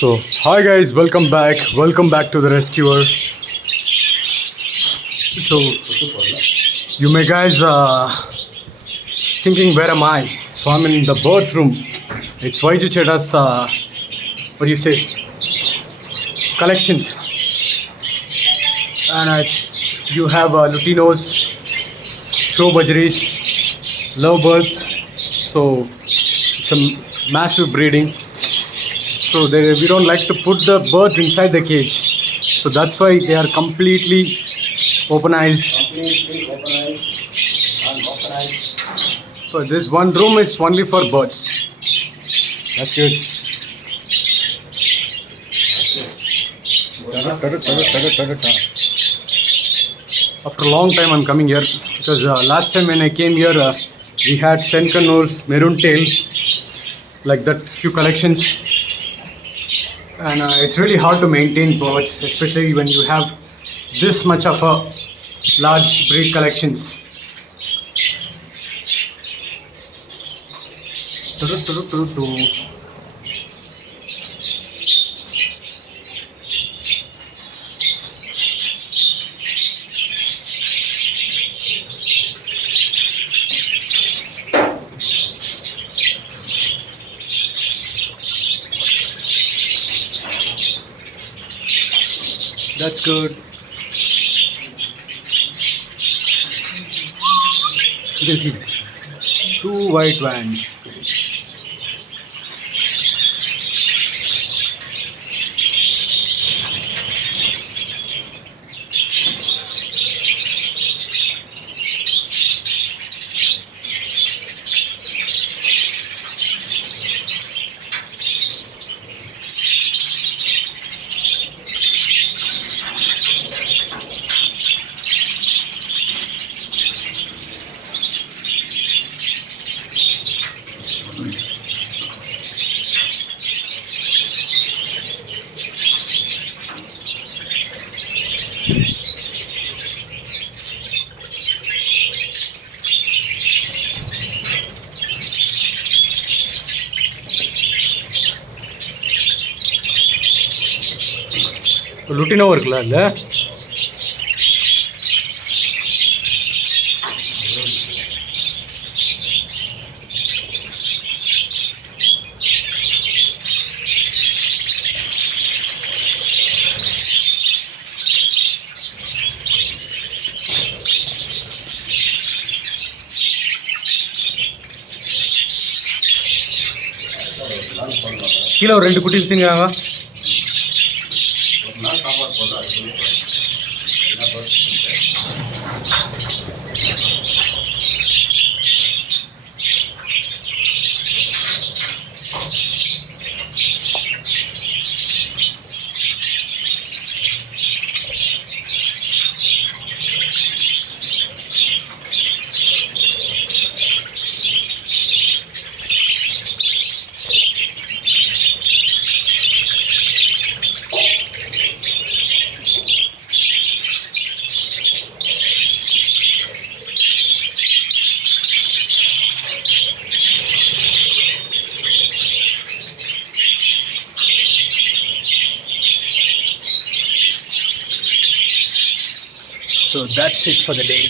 So, hi guys, welcome back. Welcome back to the rescuer. So, you may guys thinking, where am I? So, I'm in the birds room. It's Vaiju Cheta's, what do you say, collections. And you have lutinos, show budgeries, lovebirds. So, it's a massive breeding. So we don't like to put the birds inside the cage. So that's why they are completely openized. So this one room is only for birds. That's good. After a long time I'm coming here because last time when I came here we had Senkanur's maroon tail, like that, few collections. And it's really hard to maintain birds, especially when you have this much of a large breed collections. That's good. You can see two white vans. Lutino இருக்குல்ல இல்ல கீழே ஒரு 2 குட்டி சுத்திங்காங்க. So that's it for the day.